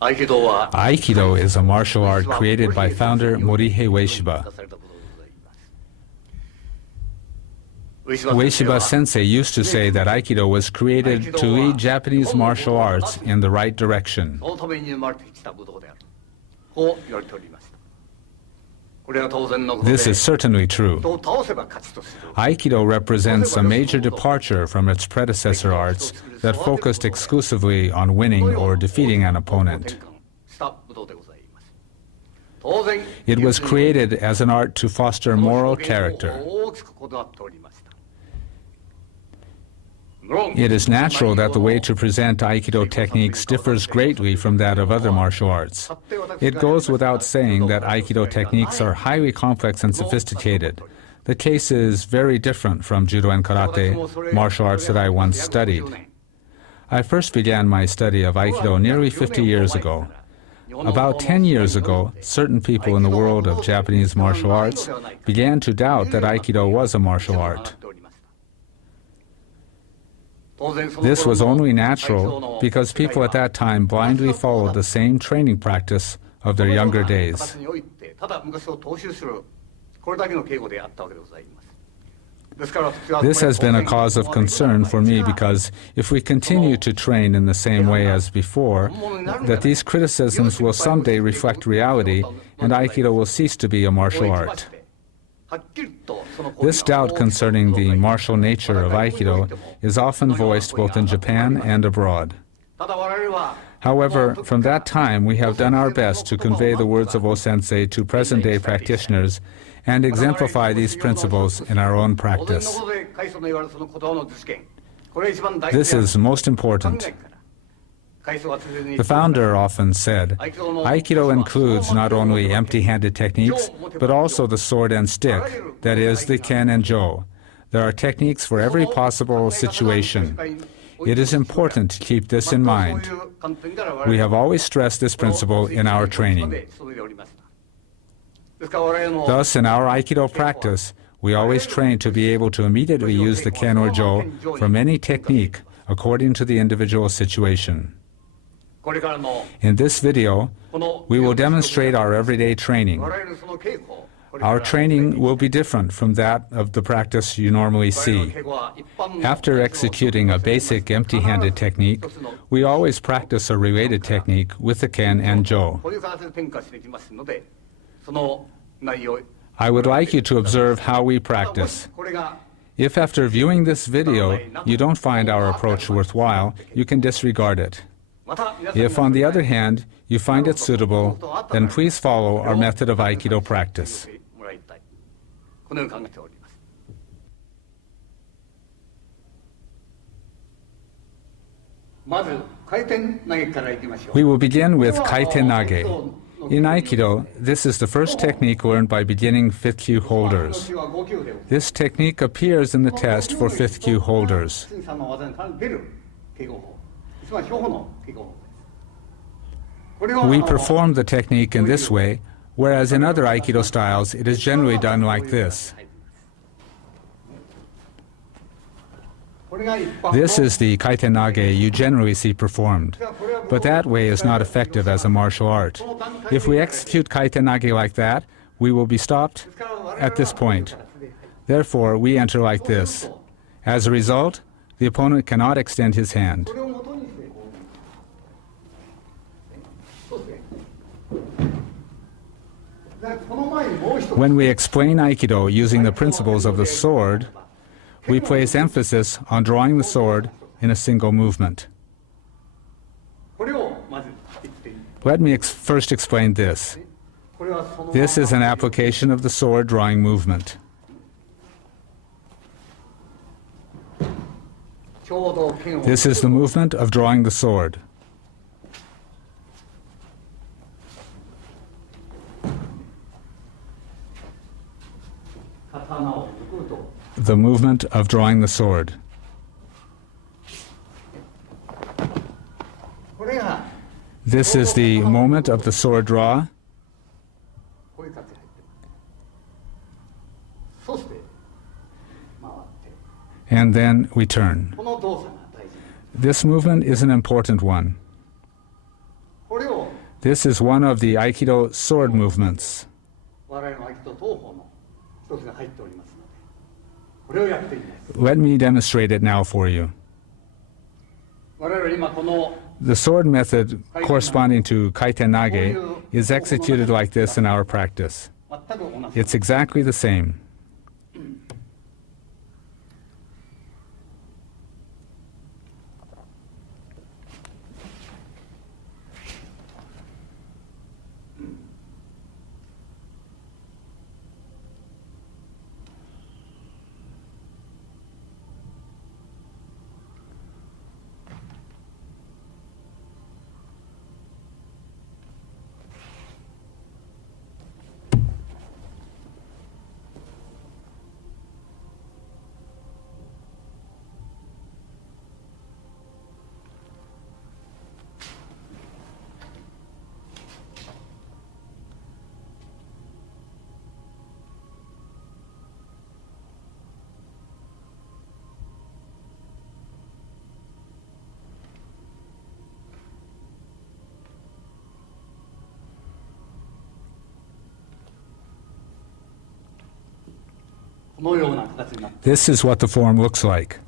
Aikido is a martial art created by founder Morihei Ueshiba. Ueshiba Sensei used to say that Aikido was created to lead Japanese martial arts in the right direction. This is certainly true. Aikido represents a major departure from its predecessor arts that focused exclusively on winning or defeating an opponent. It was created as an art to foster moral character. It is natural that the way to present Aikido techniques differs greatly from that of other martial arts. It goes without saying that Aikido techniques are highly complex and sophisticated. The case is very different from judo and karate, martial arts that I once studied. I first began my study of Aikido nearly 50 years ago. About 10 years ago, certain people in the world of Japanese martial arts began to doubt that Aikido was a martial art. This was only natural because people at that time blindly followed the same training practice of their younger days. This has been a cause of concern for me because if we continue to train in the same way as before, that these criticisms will someday reflect reality and Aikido will cease to be a martial art. This doubt concerning the martial nature of Aikido is often voiced both in Japan and abroad. However, from that time we have done our best to convey the words of O-sensei to present-day practitioners and exemplify these principles in our own practice. This is most important. The founder often said, Aikido includes not only empty-handed techniques, but also the sword and stick, that is, the ken and jo. There are techniques for every possible situation. It is important to keep this in mind. We have always stressed this principle in our training. Thus, in our Aikido practice, we always train to be able to immediately use the ken or jo from any technique according to the individual situation. In this video, we will demonstrate our everyday training. Our training will be different from that of the practice you normally see. After executing a basic empty-handed technique, we always practice a related technique with the ken and jo. I would like you to observe how we practice. If after viewing this video you don't find our approach worthwhile, you can disregard it. If, on the other hand, you find it suitable, then please follow our method of Aikido practice. We will begin with Kaitenage. In Aikido, this is the first technique learned by beginning 5th kyu holders. This technique appears in the test for 5th kyu holders. We perform the technique in this way, whereas in other Aikido styles it is generally done like this. This is the Kaitenage you generally see performed, but that way is not effective as a martial art. If we execute Kaitenage like that, we will be stopped at this point. Therefore, we enter like this. As a result, the opponent cannot extend his hand. When we explain Aikido using the principles of the sword, we place emphasis on drawing the sword in a single movement. Let me first explain this. This is an application of the sword drawing movement. This is the movement of drawing the sword. The movement of drawing the sword. This is the moment of the sword draw. And then we turn. This movement is an important one. This is one of the Aikido sword movements. 我々の合気道東方の一つが入っておりますので、これをやっていきます。Let me demonstrate it now for you. 我々今この The sword method corresponding to Kaitenage is executed like this in our practice. 全く同じ。 It's exactly the same. This is what the form looks like.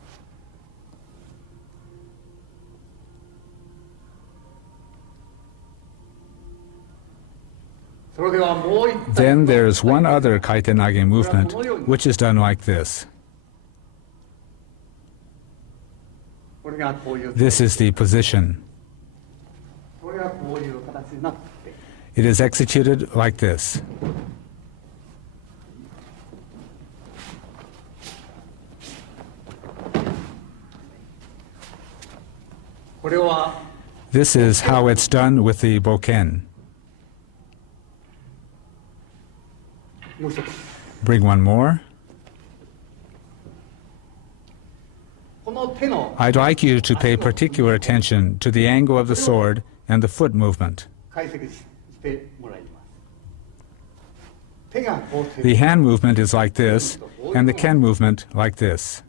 Then there is one other Kaitenage movement, which is done like this. This is the position. It is executed like this. This is how it's done with the boken. Bring one more. I'd like you to pay particular attention to the angle of the sword and the foot movement. The hand movement is like this, and the ken movement like this.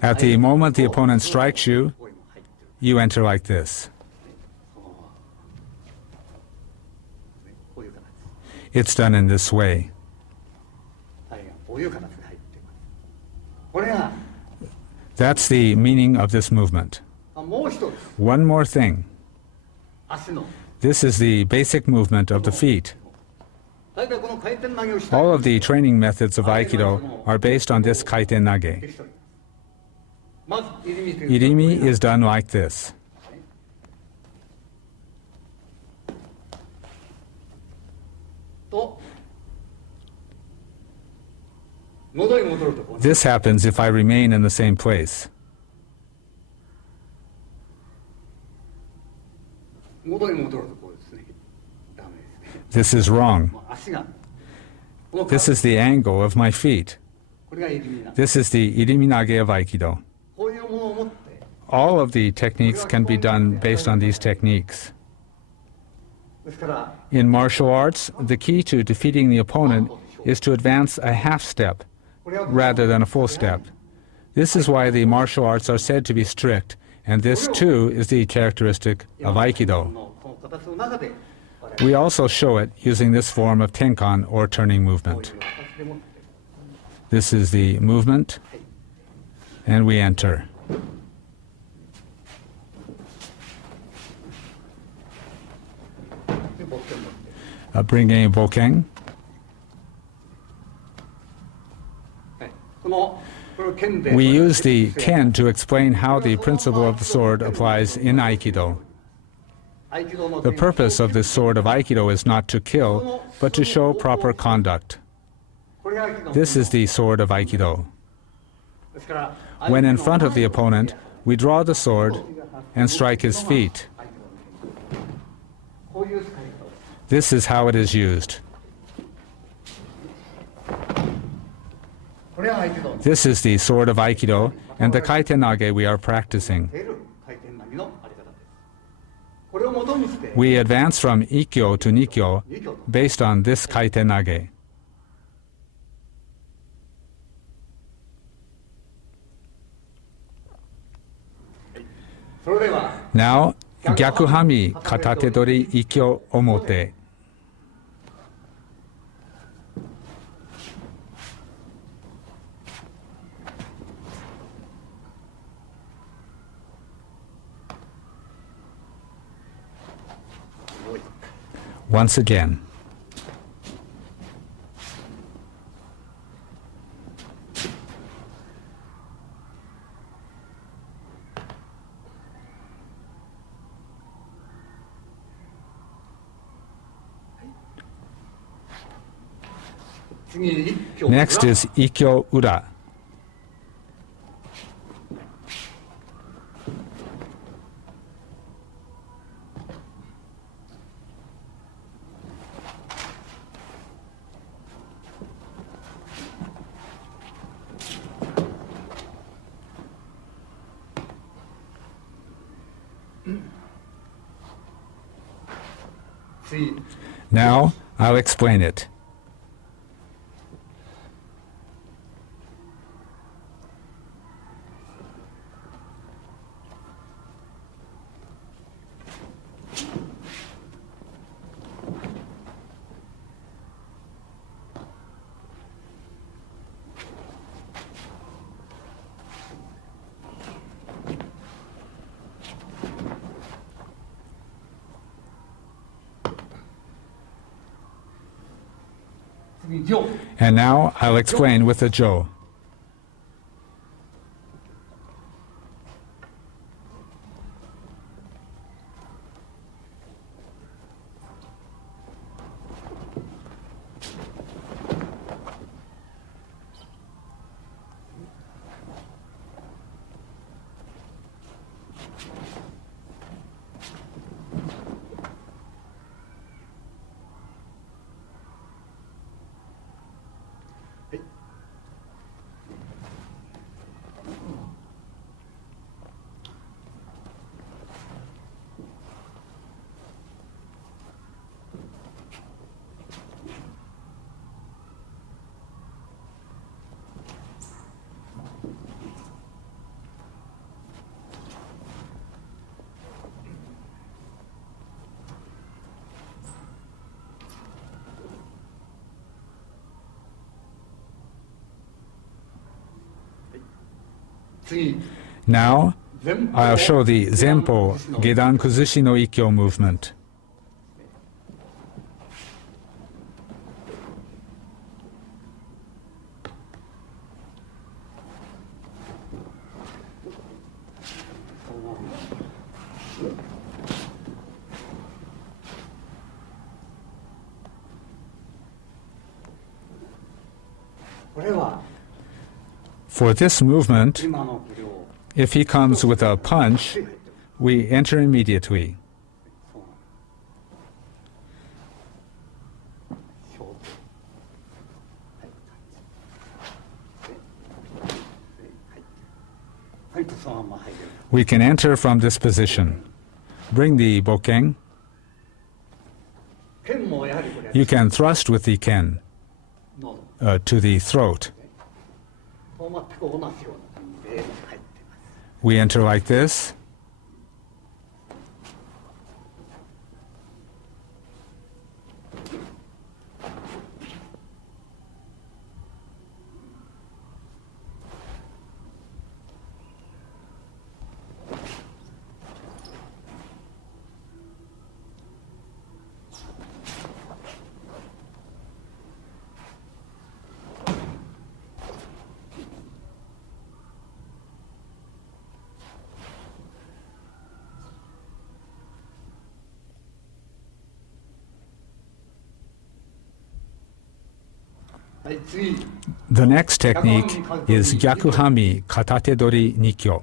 At the moment the opponent strikes you, you enter like this. It's done in this way. That's the meaning of this movement. One more thing. This is the basic movement of the feet. All of the training methods of Aikido are based on this Kaitenage. Irimi is done like this. This happens if I remain in the same place. This is wrong. This is the angle of my feet. This is the irimi-nage of Aikido. All of the techniques can be done based on these techniques. In martial arts, the key to defeating the opponent is to advance a half step rather than a full step. This is why the martial arts are said to be strict, and this too is the characteristic of Aikido. We also show it using this form of tenkan or turning movement. This is the movement, and we enter. Bring a boken. We use the ken to explain how the principle of the sword applies in Aikido. The purpose of this sword of Aikido is not to kill, but to show proper conduct. This is the sword of Aikido. When in front of the opponent, we draw the sword and strike his feet. This is how it is used. This is the sword of Aikido and the Kaitenage we are practicing. We advance from Ikkyo to Nikkyo based on this Kaitenage. それでは Now, Gyakuhanmi Katatedori Ikkyo Omote. Once again. Next is Ikkyo Ura. Now, I'll explain it. And now I'll explain with the jo. Now, I'll show the Zenpo Gedan Kuzushi no Ikkyo movement. For this movement, if he comes with a punch, we enter immediately. We can enter from this position. Bring the bokken. You can thrust with the ken to the throat. We enter like this. The next technique is Gyakuhanmi Katatedori Nikyo.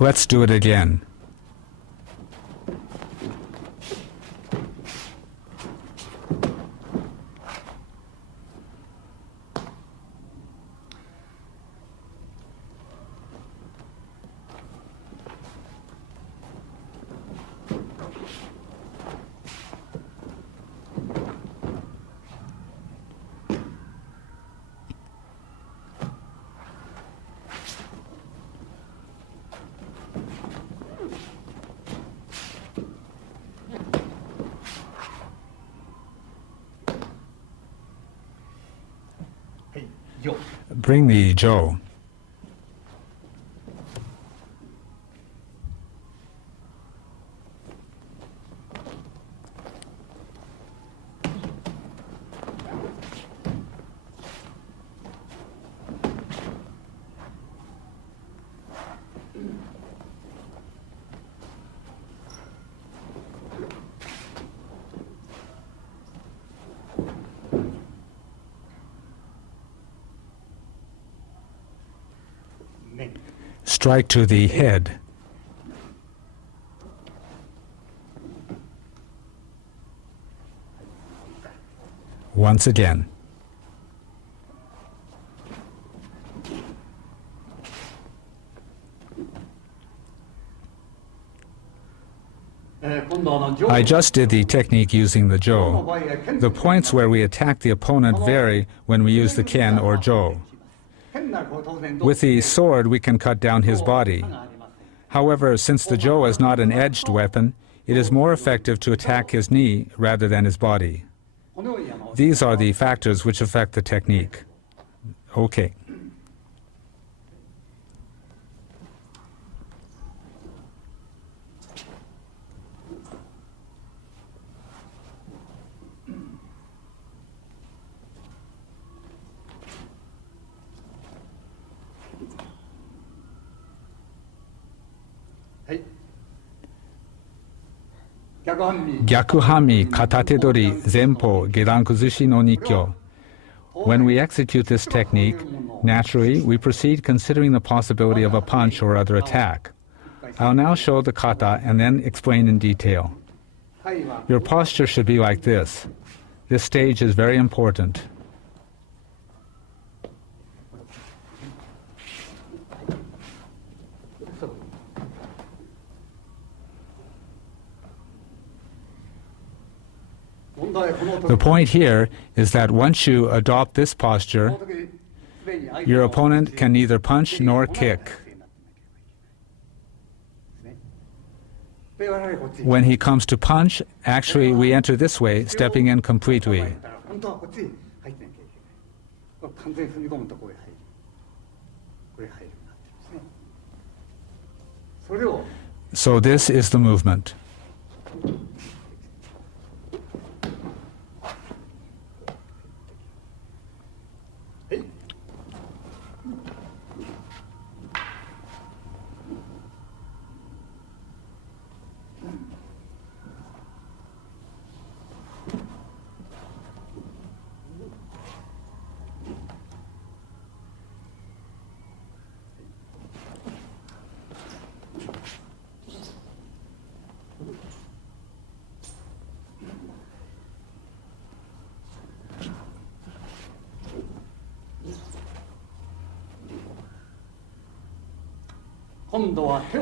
Let's do it again. Bring the jo. Strike to the head. Once again. I just did the technique using the jo. The points where we attack the opponent vary when we use the ken or jo. With the sword, we can cut down his body. However, since the jo is not an edged weapon, it is more effective to attack his knee rather than his body. These are the factors which affect the technique. Okay. Gyakuhanmi Katatedori Zenpo Gerankuzushi no Nikyo. When we execute this technique, naturally we proceed considering the possibility of a punch or other attack. I'll now show the kata and then explain in detail. Your posture should be like this. This stage is very important. The point here is that once you adopt this posture, your opponent can neither punch nor kick. When he comes to punch, actually we enter this way, stepping in completely. So this is the movement.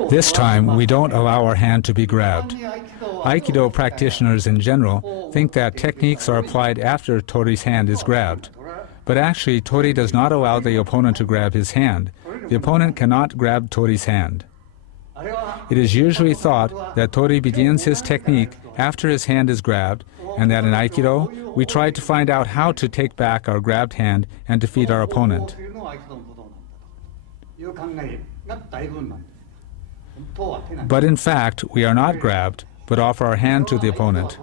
This time, we don't allow our hand to be grabbed. Aikido practitioners in general think that techniques are applied after Tori's hand is grabbed. But actually, Tori does not allow the opponent to grab his hand. The opponent cannot grab Tori's hand. It is usually thought that Tori begins his technique after his hand is grabbed, and that in Aikido, we try to find out how to take back our grabbed hand and defeat our opponent. But in fact, we are not grabbed, but offer our hand to the opponent.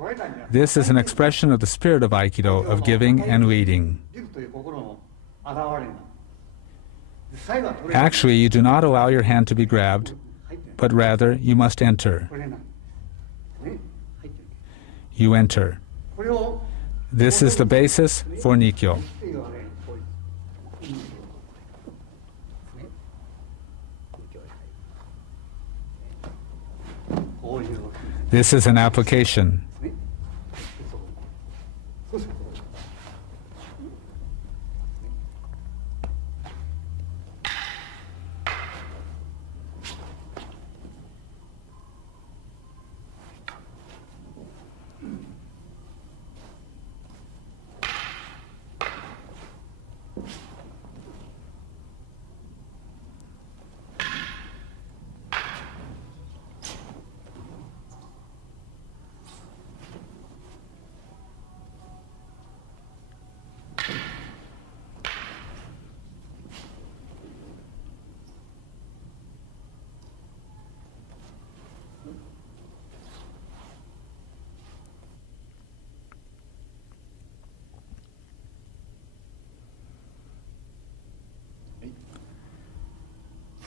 This is an expression of the spirit of Aikido, of giving and leading. Actually, you do not allow your hand to be grabbed, but rather you must enter. You enter. This is the basis for Nikyo. This is an application.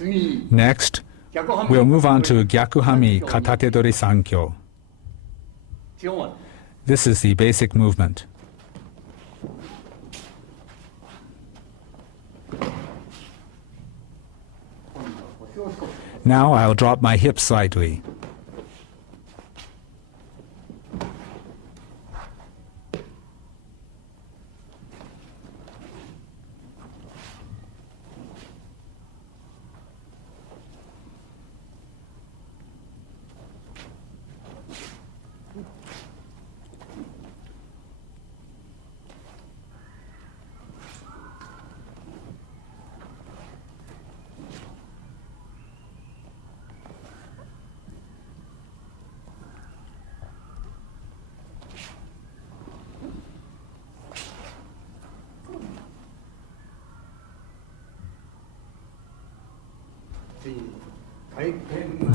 Next, we'll move on to Gyakuhanmi Katatedori Sankyo. This is the basic movement. Now I'll drop my hips slightly.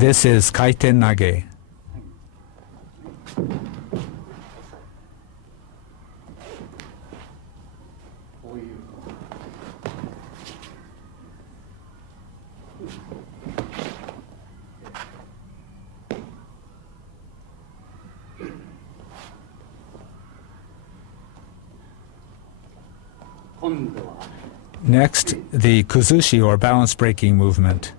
This is Kaitenage. Next, the kuzushi or balance breaking movement.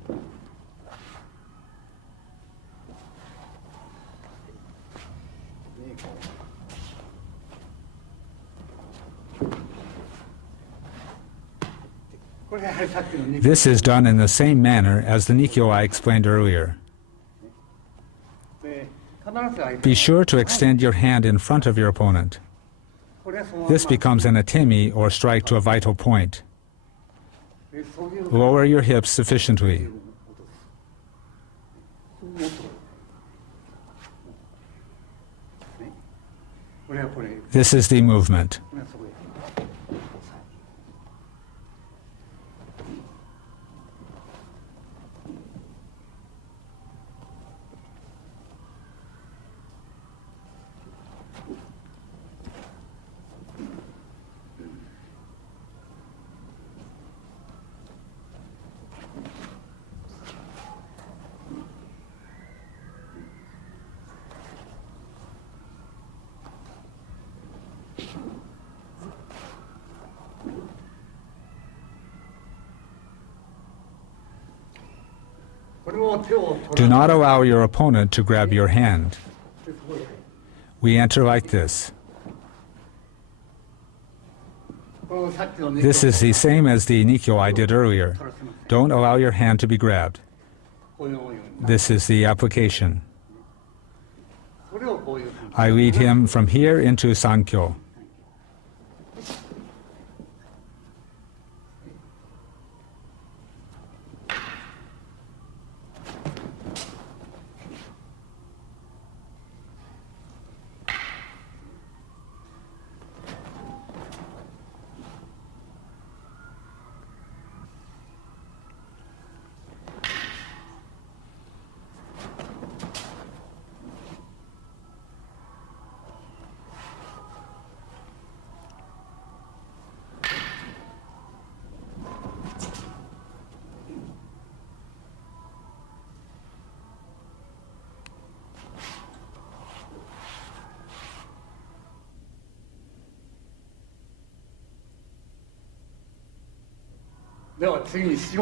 This is done in the same manner as the Nico I explained earlier. Be sure to extend your hand in front of your opponent. This becomes an atemi or strike to a vital point. Lower your hips sufficiently. This is the movement. Do not allow your opponent to grab your hand. We enter like this. This is the same as the Nico I did earlier. Don't allow your hand to be grabbed. This is the application. I lead him from here into Sankyo.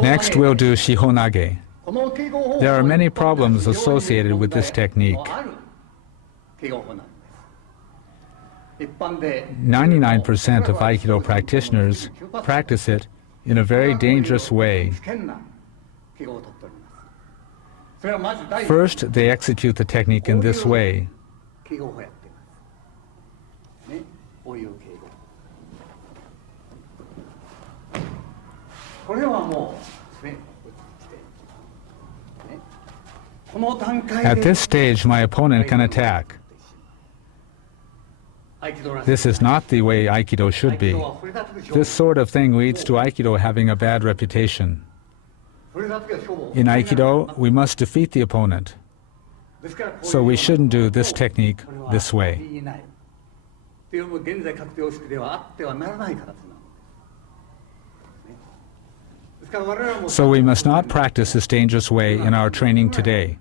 Next, we'll do shiho-nage. There are many problems associated with this technique. 99% of Aikido practitioners practice it in a very dangerous way. First, they execute the technique in this way. At this stage, my opponent can attack. This is not the way Aikido should be. This sort of thing leads to Aikido having a bad reputation. In Aikido, we must defeat the opponent. So we shouldn't do this technique this way. So we must not practice this dangerous way in our training today.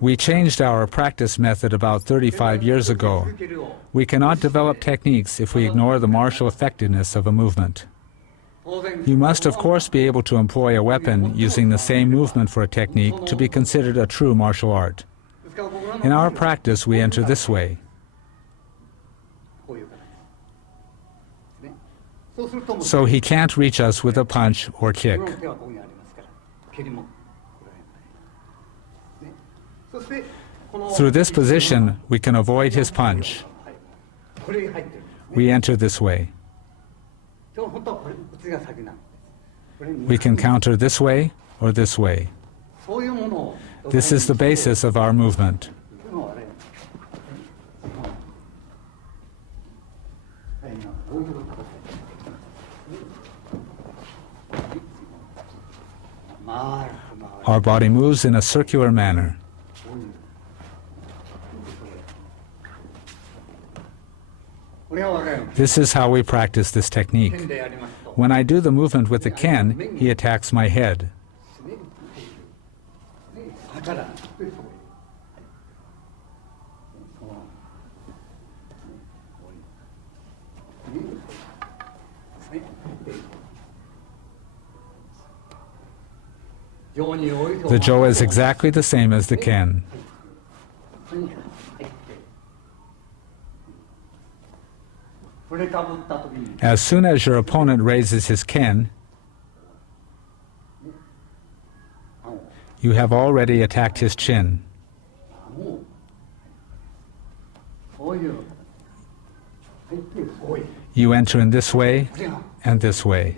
We changed our practice method about 35 years ago. We cannot develop techniques if we ignore the martial effectiveness of a movement. You must, of course, be able to employ a weapon using the same movement for a technique to be considered a true martial art. In our practice, we enter this way. So he can't reach us with a punch or kick. Through this position, we can avoid his punch. We enter this way. We can counter this way or this way. This is the basis of our movement. Our body moves in a circular manner. This is how we practice this technique. When I do the movement with the ken, he attacks my head. The jo is exactly the same as the ken. As soon as your opponent raises his ken, you have already attacked his chin. You enter in this way and this way.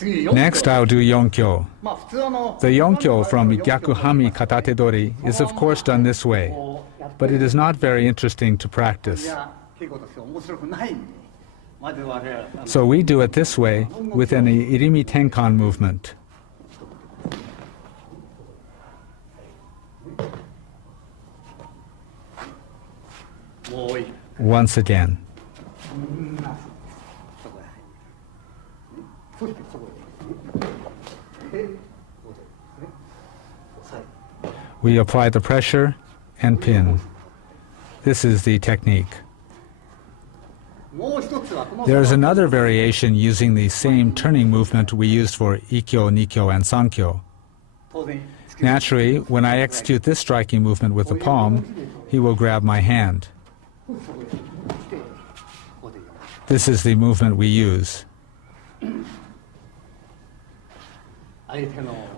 Next, I'll do Yonkyo. The Yonkyo from Gyakuhanmi Katatedori is of course done this way, but it is not very interesting to practice. So we do it this way with an irimi-tenkan movement. Once again. We apply the pressure and pin. This is the technique. There is another variation using the same turning movement we used for Ikkyo, Nico, and Sankyo. Naturally, when I execute this striking movement with the palm, he will grab my hand. This is the movement we use.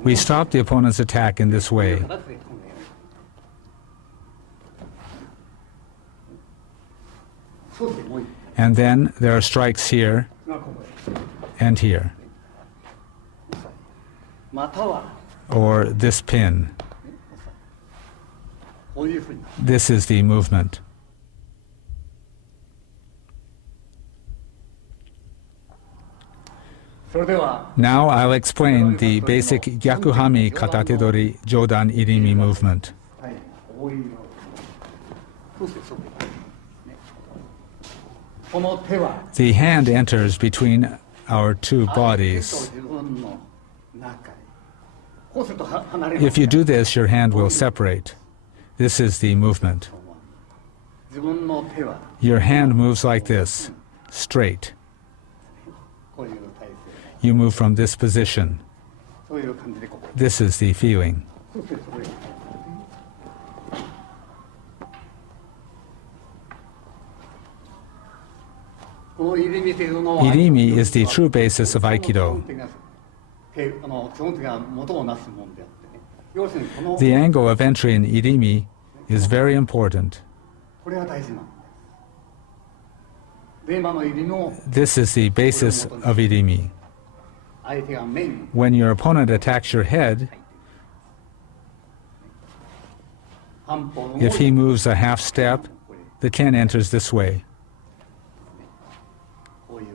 We stop the opponent's attack in this way. And then there are strikes here and here. Or this pin. This is the movement. Now I'll explain the basic Gyakuhanmi Katatedori Jodan Irimi movement. The hand enters between our two bodies. If you do this, your hand will separate. This is the movement. Your hand moves like this, straight. You move from this position. This is the feeling. Irimi is the true basis of Aikido. The angle of entry in irimi is very important. This is the basis of irimi. When your opponent attacks your head, if he moves a half step, the ten enters this way. こういう感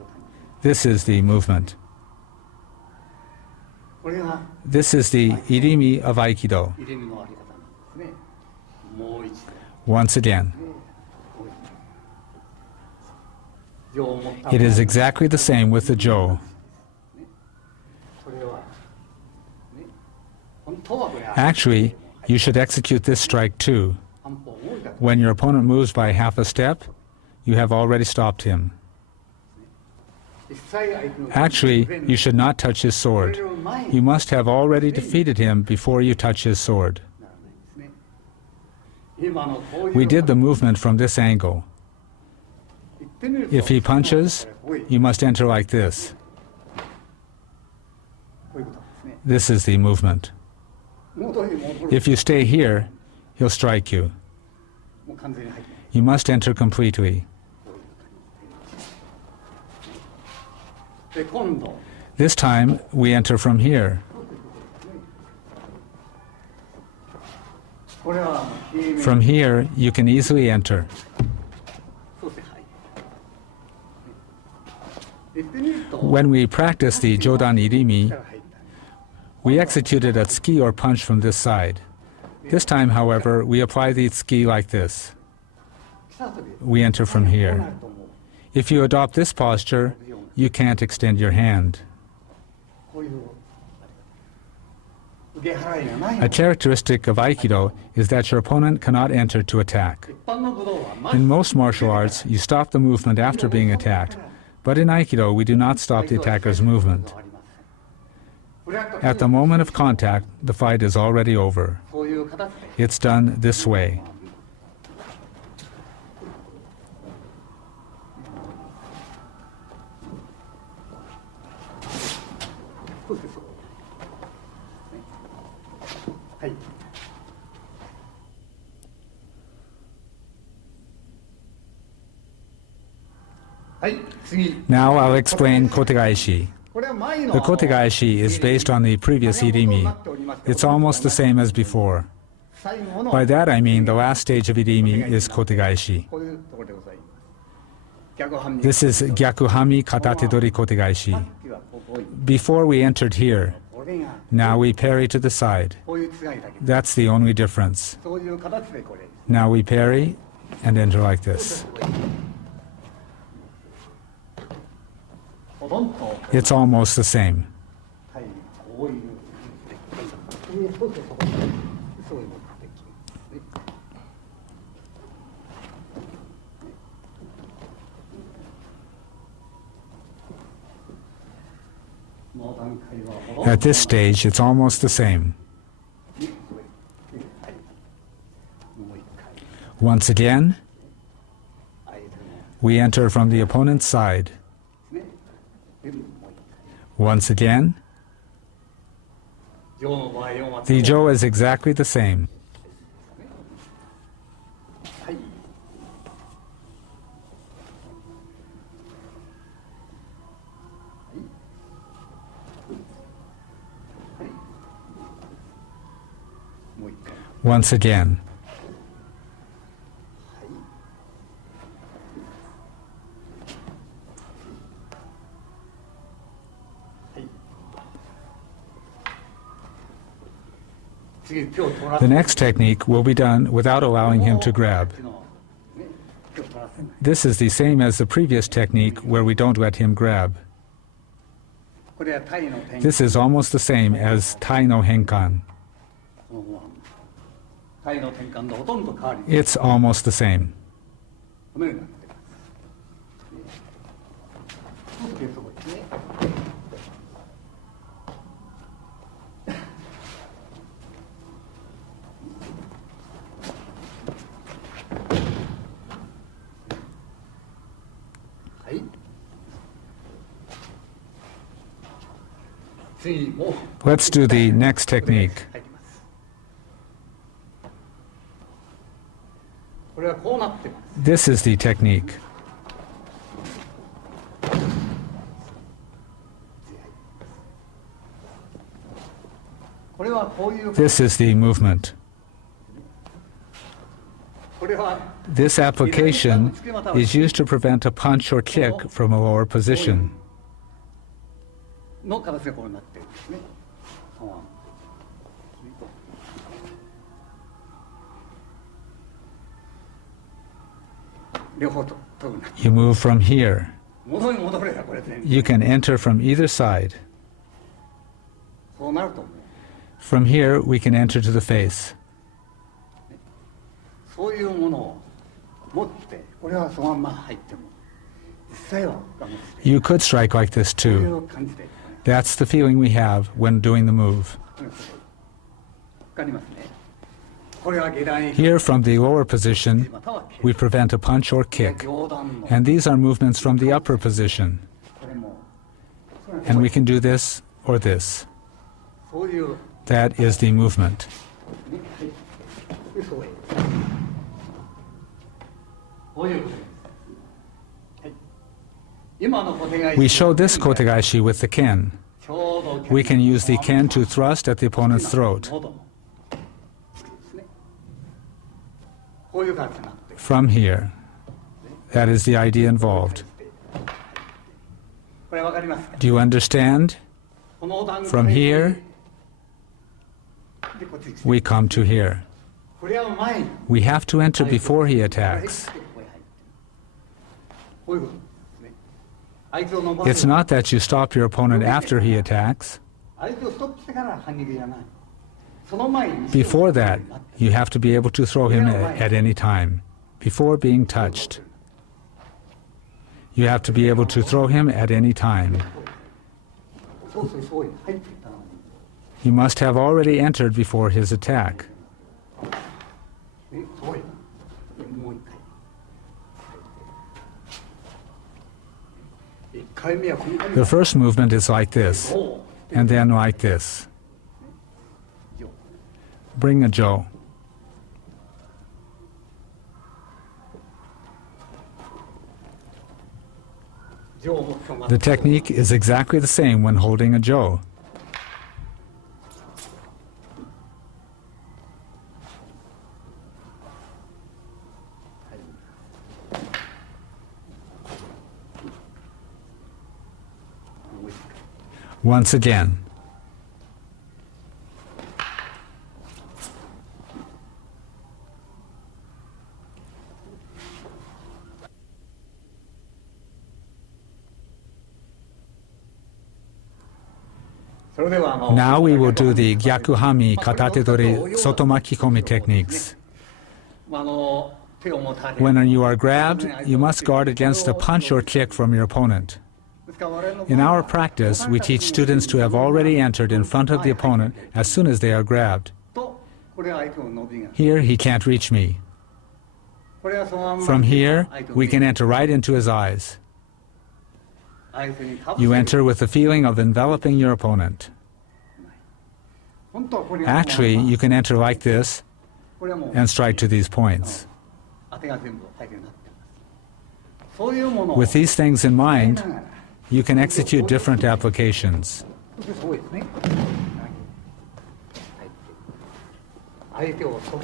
This is the movement. じ。これが This is the irimi of Aikido. 入れ身のあり方なんですね。もう一度。 Once again, 情を持った it is exactly the same with the jo. それは、ね、本当はこれは Actually, you should execute this strike too. 半歩を動いた When your opponent moves by half a step, you have already stopped him. 実際相手の Actually, you should not touch his そ sword. れを前 You に must have already defeated him before you touch his sword. ならないんですね。今のこういう We did the movement from this angle. 言ってみると If he punches, こういう you must enter like this. ことですね。 This is the movement. 元に戻る If you stay here, he'll strike you. もう完全に入ってない。 You must enter completely. で今度 This time, we enter from here. これは平面 From here, you can easily enter. そうですねはい言ってみると When we practice the Jodan Irimi, 力が入った we executed a tsuki or punch from this side. This time, however, we apply the tsuki like this. 来た後で We enter from こう here. なるともう If you adopt this posture, you can't extend your hand. こういう受け払いがない A characteristic of Aikido is that your opponent cannot enter to attack. 一般の武道はまず In most martial arts, you stop the movement after being attacked. But in Aikido, we do not stop the attacker's movement. ありません。フラット At the moment of contact, the fight is already over. そういう形で It's done this way. そうですはい。はい、次。 Now I'll explain Kotigashi. これは前の The Kotigashi is based on the previous irimi. It's almost the same as before. 最後の By that I mean the last stage of irimi is Kotigashi. こういうところでございます。逆半身 This is Gyakuhanmi Katatedori Kotigashi. さっきはここ Before we entered here, これが now we parry to the side. こういう違いだけど That's the only difference. そういう形でこれ Now we parry and enter like this. ほとんど It's almost the same. はいこういうそうそうそうそういう目的ねもう段階はほとん At this stage, it's almost the same. どはいもう一回 Once again, 相手の we enter from the opponent's side. ねでもう一 Once again, 回上の場合は the jo is exactly the same. はいもう一回 Once again. The next technique will be done without allowing him to grab. This is the same as the previous technique where we don't let him grab. This is almost the same as Tai no Henkan. It's almost the same. Let's do the next technique. This is the technique. This is the movement. これは This application is used to prevent a punch or kick from a lower position. の形がこうなってるんですね。両方と取るな。 You move from here. 戻り戻ればこれ全部 You can enter from either side. そうなると思う。 From here, we can enter to the face. そういうものを持って、これはそのまんま入っても、実際は我慢して You could strike like this これ too. を感じて、 That's the feeling we have when doing the move. わかりますね。これは下段へ Here, from the lower position, または we prevent a punch or kick. 上段の And these are movements from the upper position. これも And we can do this or this. そういう、 That is the movement. ね、はい、そうへこういうことです。はい、今の小手返し We show this Kotigashi with the ken. ちょうど We can use the ken to thrust at the opponent's throat. 喉のですね。こういう感じになって From here. That is the idea involved. これわかりますか？ Do you understand? この段階 From here, でこっちに来て we come to here. これは前に We have to enter before he attacks. こういうことですね。相手を伸ばす It's not that you stop your opponent after he attacks. 相手をストップしてから反撃じゃない。その前に Before that, you have to be able to throw him at any time, before being touched. You have to be able to throw him at any time. そうそうそう入っていたのに You must have already entered before his attack. そうやもう一回目はこの感じ The first movement is like this, こう and then like this. Bring a Joe. 上もその The technique is exactly the same when holding a Joe. Once again. Now we will do the Gyakuhanmi Katatedori Sotomakikomi techniques. When you are grabbed, you must guard against a punch or kick from your opponent. In our practice, we teach students to have already entered in front of the opponent as soon as they are grabbed. Here, he can't reach me. From here, we can enter right into his eyes. You enter with the feeling of enveloping your opponent. Actually, you can enter like this and strike to these points. With these things in mind, you can execute different applications.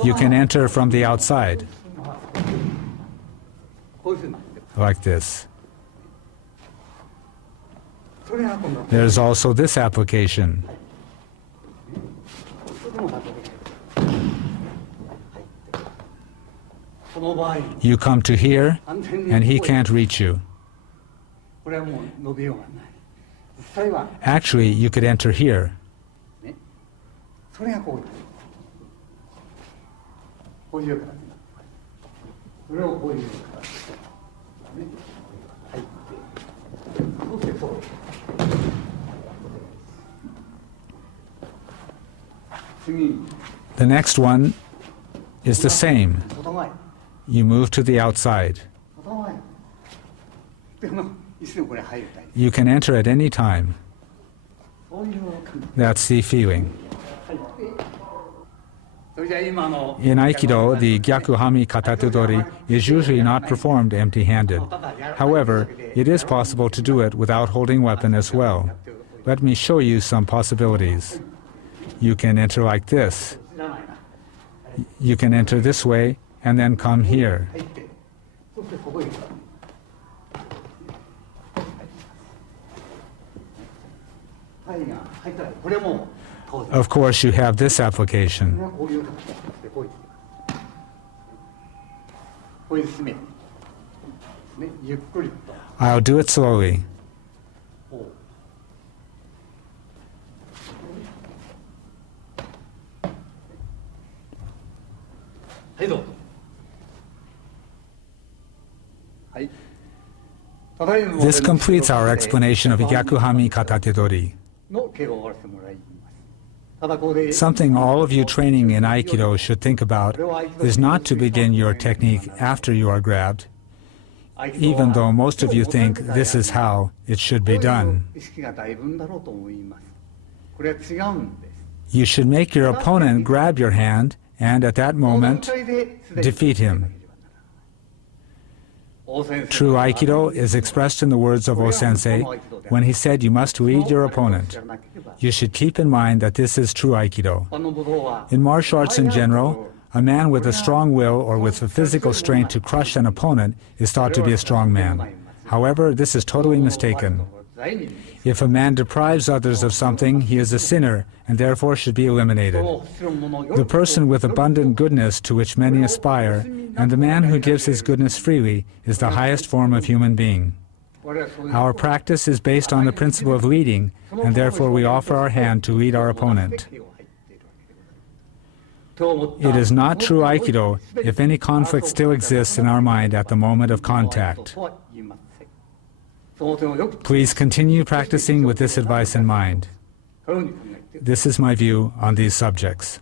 You can enter from the outside, like this. There's also this application. You come to here, and he can't reach you. Actually, you could enter here. The next one is the same. You move to the outside. You can enter at any time. That's the feeling. In Aikido, the Gyakuhanmi Katatedori is usually not performed empty-handed. However, it is possible to do it without holding weapon as well. Let me show you some possibilities. You can enter like this. You can enter this way and then come here. 入ってそしてそこへ行く タイが入ったらこれも当然 Of course, you have this application. こういう形でこういうこういう進めねゆっくりと I'll do it slowly. こうはいどうぞはい This completes our explanation of Gyakuhanmi Katatedori. の稽古を終わらせてもらいますただここで Something all of you training in Aikido should think about is not to begin your technique after you are grabbed, even though most of you think this is how it should be done. 意識が大分だろうと思いますこれは違うんです You should make your opponent grab your hand and at that moment defeat him. True Aikido is expressed in the words of O-sensei when he said you must read your opponent. You should keep in mind that this is true Aikido. In martial arts in general, a man with a strong will or with the physical strength to crush an opponent is thought to be a strong man. However, this is totally mistaken. If a man deprives others of something, he is a sinner and therefore should be eliminated. The person with abundant goodness to which many aspire, and the man who gives his goodness freely, is the highest form of human being. Our practice is based on the principle of leading, and therefore we offer our hand to lead our opponent. It is not true Aikido if any conflict still exists in our mind at the moment of contact. Please continue practicing with this advice in mind. This is my view on these subjects.